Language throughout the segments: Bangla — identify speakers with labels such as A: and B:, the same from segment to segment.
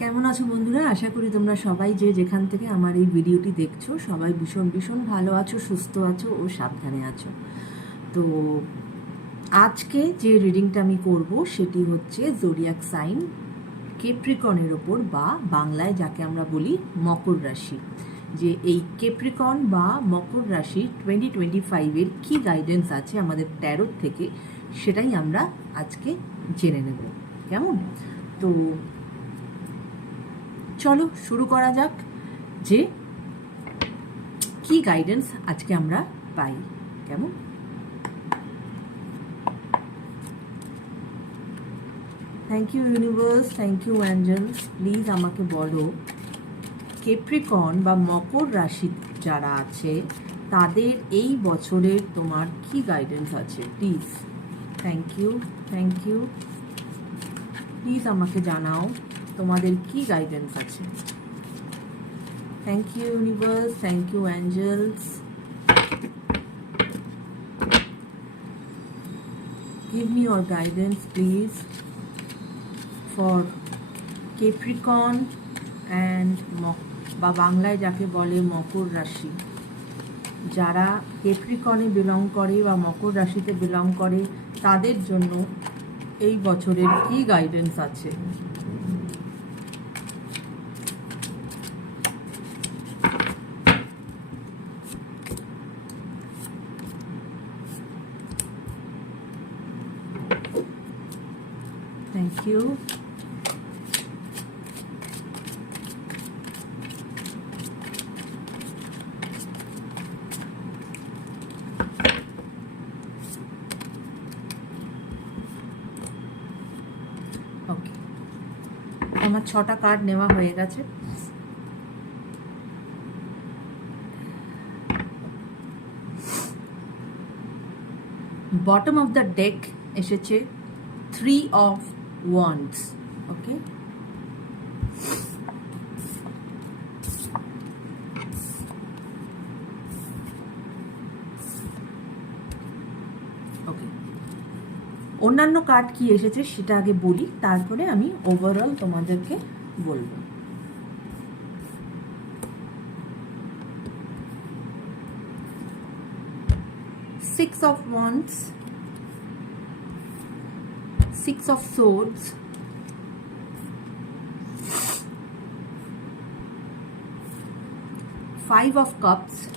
A: কেমন আছো বন্ধুরা? আশা করি তোমরা সবাই যে যেখান থেকে আমার এই ভিডিওটি দেখছ, সবাই ভীষণ ভীষণ ভালো আছো, সুস্থ আছো ও সাবধানে আছো। তো আজকে যে রিডিংটা আমি করব, সেটি হচ্ছে জোরিয়াক সাইন কেপ্রিকনের ওপর বা বাংলায় যাকে আমরা বলি মকর রাশি। যে এই কেপ্রিকন বা মকর রাশি টোয়েন্টি টোয়েন্টি ফাইভের কী গাইডেন্স আছে আমাদের তেরো থেকে, সেটাই আমরা আজকে জেনে নেব। কেমন? তো চলো শুরু করা যাক যে কি গাইডেন্স আজকে আমরা পাই। কেমন? Thank you universe thank you angels please আমাকে বলো কেপ্রিকন বা মকর রাশি যারা আছে, তাদের এই বছরের তোমার কি গাইডেন্স আছে? Please thank you thank you please আমাকে জানাও। তোমাদের কি গাইডেন্স আছে? Thank you universe thank you angels give me your guidance, please, for Capricorn and বা বাংলায় যাকে বলে মকর রাশি। যারা কেপ্রিকনে বিলং করে বা মকর রাশিতে বিলং করে, তাদের জন্য এই বছরের কি গাইডেন্স আছে? Thank you. ওকে আমার ছটা কার্ড নেওয়া হয়ে গেছে বটম অফ দ্য ডেক এসেছে থ্রি অফ ওকে ওকে অন্যান্য কার্ড কি এসেছে সেটা আগে বলি, তারপরে আমি ওভারঅল তোমাদেরকে বলব। Six of wands six of swords five of cups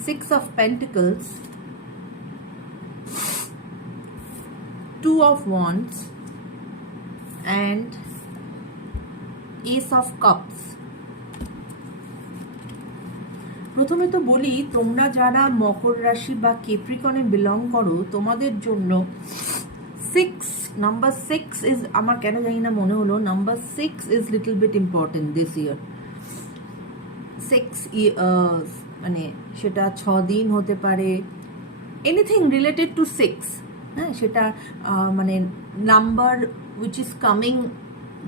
A: six of pentacles two of wands and ace of cups প্রথমে তো বলি তোমরা যারা মকর রাশি বা কেপ্রিকনে বিলং করো তোমাদের জন্য সিক্স নাম্বার সিক্স ইজ আমার কেন জানি না মনে হলো number six is little bit important this year six মানে সেটা ছ দিন হতে পারে এনিথিং রিলেটেড টু সিক্স হ্যাঁ সেটা মানে number which is coming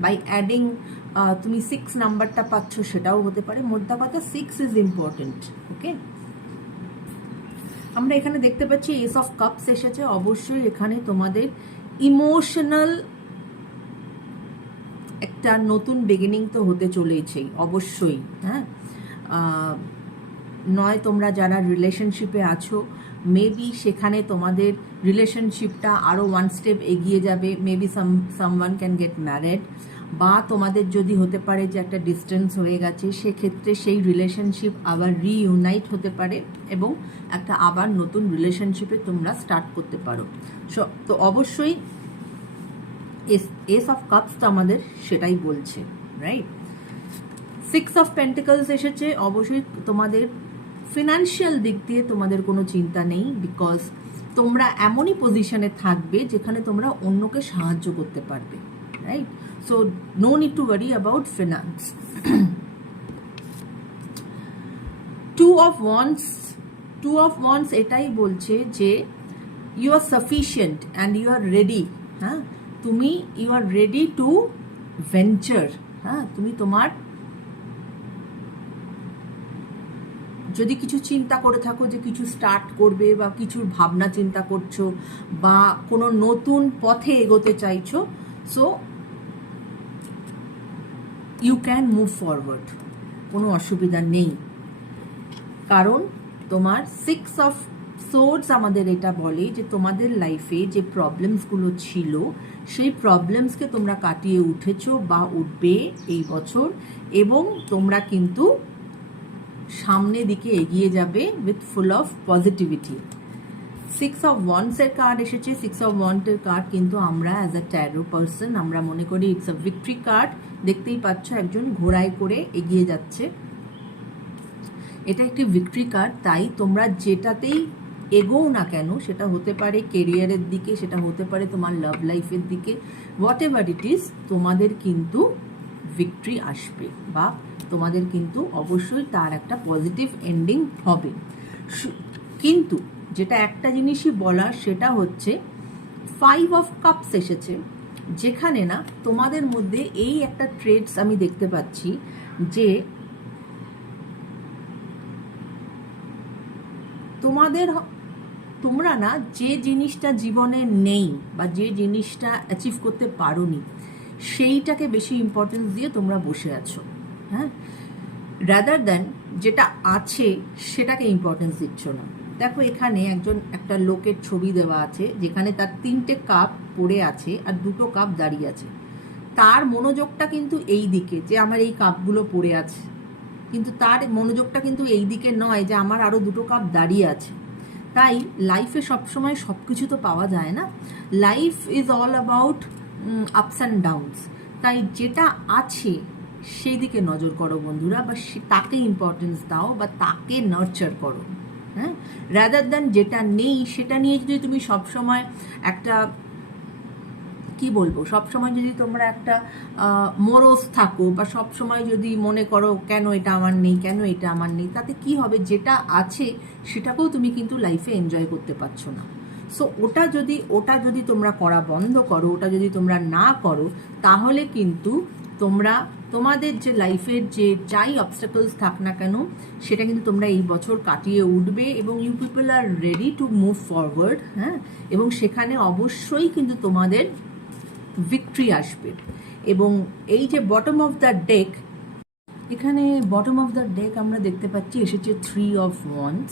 A: by adding তুমি সিক্স নাম্বারটা পাচ্ছ সেটাও হতে পারে মোদ্দা কথা সিক্স ইজ ইম্পর্টেন্ট ওকে আমরা এখানে দেখতে পাচ্ছি এস অফ কাপস এসেছে। অবশ্যই এখানে তোমাদের ইমোশনাল একটা নতুন বিগিনিং তো হতে চলেছেই, অবশ্যই হ্যাঁ? নয়, তোমরা যারা রিলেশনশিপে আছো মেবি সেখানে তোমাদের রিলেশনশিপটা আরও ওয়ান স্টেপ এগিয়ে যাবে। Maybe some someone can get married বা তোমাদের যদি হতে পারে যে একটা ডিস্টেন্স হয়ে গেছে, সেক্ষেত্রে সেই রিলেশনশিপ আবার রিইউনাইট হতে পারে এবং একটা আবার নতুন রিলেশনশিপে তোমরা স্টার্ট করতে পারো। তো অবশ্যই এস এস অফ কাপস তো আমাদের সেটাই বলছে রাইট সিক্স অফ পেন্টিকলস এসেছে, অবশ্যই তোমাদের ফিনান্সিয়াল দিক দিয়ে তোমাদের কোনো চিন্তা নেই বিকজ তোমরা এমনই পজিশনে থাকবে যেখানে তোমরা অন্যকে সাহায্য করতে পারবে right so no need to worry about finance two of wands two of wands এটাই বলছে যে you are sufficient and you are ready হ্যাঁ তুমি you are ready to venture হ্যাঁ তুমি তোমার যদি কিছু চিন্তা করে থাকো যে কিছু স্টার্ট করবে বা কিছুর ভাবনা চিন্তা করছ বা কোনো নতুন পথে এগোতে চাইছো so you can move forward কোনো অসুবিধা নেই। কারণ তোমার সিক্স অফ সোর্স আমাদের এটা বলে যে তোমাদের লাইফে যে প্রবলেমসগুলো ছিল, সেই প্রবলেমসকে তোমরা কাটিয়ে উঠেছো বা উঠবে এই বছর এবং তোমরা কিন্তু সামনের দিকে এগিয়ে যাবে with full of positivity six of ওয়ান্সের card এসেছে সিক্স অফ ওয়ান্টের কার্ড কিন্তু আমরা অ্যাজ আ ট্যারো পার্সন আমরা মনে করি ইটস আ ভিক্টরি কার্ড দেখতেই পাচ্ছ একজন ঘোড়ায় করে এগিয়ে যাচ্ছে। এটা একটি ভিক্টরি কার্ড তাই তোমরা যেটাতেই এগোও না কেন, সেটা হতে পারে কেরিয়ারের দিকে, সেটা হতে পারে তোমার লাভ লাইফের দিকে হোয়াট এভার ইট ইজ তোমাদের কিন্তু ভিক্টরি আসবে বা তোমাদের কিন্তু অবশ্যই তার একটা পজিটিভ এন্ডিং হবে। কিন্তু যেটা একটা জিনিসই বলার, সেটা হচ্ছে ফাইভ অফ কাপস এসেছে, যেখানে না তোমাদের মধ্যে এই একটা ট্রেডস আমি দেখতে পাচ্ছি যে তোমাদের তোমরা না যে জিনিসটা জীবনে নেই বা যে জিনিসটা অ্যাচিভ করতে পারোনি, সেইটাকে বেশি ইম্পর্টেন্স দিয়ে তোমরা বসে আছো হ্যাঁ? রাদার দ্যান যেটা আছে, সেটাকে ইম্পর্টেন্স দিচ্ছ না। দেখো এখানে একজন, একটা লোকের ছবি দেওয়া আছে, যেখানে তার তিনটে কাপ পড়ে আছে আর দুটো কাপ দাঁড়িয়ে আছে। তার মনোযোগটা কিন্তু এই দিকে, যে আমার এই কাপগুলো পড়ে আছে। কিন্তু তার মনোযোগটা কিন্তু এই দিকে নয় যে আমার আরও দুটো কাপ দাঁড়িয়ে আছে। তাই লাইফে সবসময় সব কিছু তো পাওয়া যায় না। Life is all about ups and downs তাই যেটা আছে, সেই দিকে নজর করো বন্ধুরা, বা তাকে ইম্পর্টেন্স দাও বা তাকে নার্চার করো। হ্যাঁ? রাদার দ্যান যেটা নেই, সেটা নিয়ে যদি তুমি সবসময় একটা, কি বলব? সবসময় যদি তোমরা একটা মোরস থাকো বা সব সময় যদি মনে করো কেন এটা আমার নেই, কেন এটা আমার নেই, তাতে কি হবে? যেটা আছে, সেটাকেও তুমি কিন্তু লাইফে এনজয় করতে পারছ না। সো ওটা যদি ওটা যদি তোমরা করা বন্ধ করো, ওটা যদি তোমরা না করো, তাহলে কিন্তু তোমরা, তোমাদের যে লাইফের যে যাই অবস্টাকলস থাক না কেন, সেটা কিন্তু তোমরা এই বছর কাটিয়ে উঠবে এবং you people are ready to move forward হ্যাঁ? এবং সেখানে অবশ্যই কিন্তু তোমাদের ভিক্টরি আসবে। এবং এই যে বটম অফ দ্য ডেক এখানে বটম অফ দ্য ডেক আমরা দেখতে পাচ্ছি, এসেছে থ্রি অফ ওয়ান্স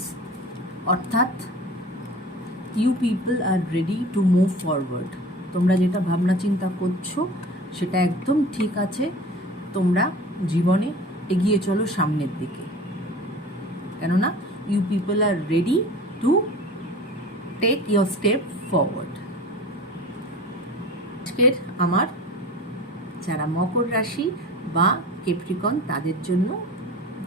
A: অর্থাৎ you people are ready to move forward তোমরা যেটা ভাবনা চিন্তা করছ, সেটা একদম ঠিক আছে। তোমরা জীবনে এগিয়ে চলো সামনের দিকে। কেননা you people are ready to take your step forward আজকের আমার, যারা মকর রাশি বা কেপ্রিকন তাদের জন্য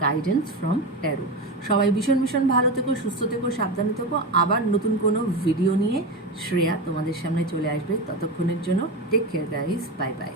A: গাইডেন্স ফ্রম ট্যারো সবাই ভীষণ ভীষণ ভালো থেকো, সুস্থ থেকো, সাবধানে থেকো। আবার নতুন কোনো ভিডিও নিয়ে শ্রেয়া তোমাদের সামনে চলে আসবে। ততক্ষণের জন্য take care guys bye bye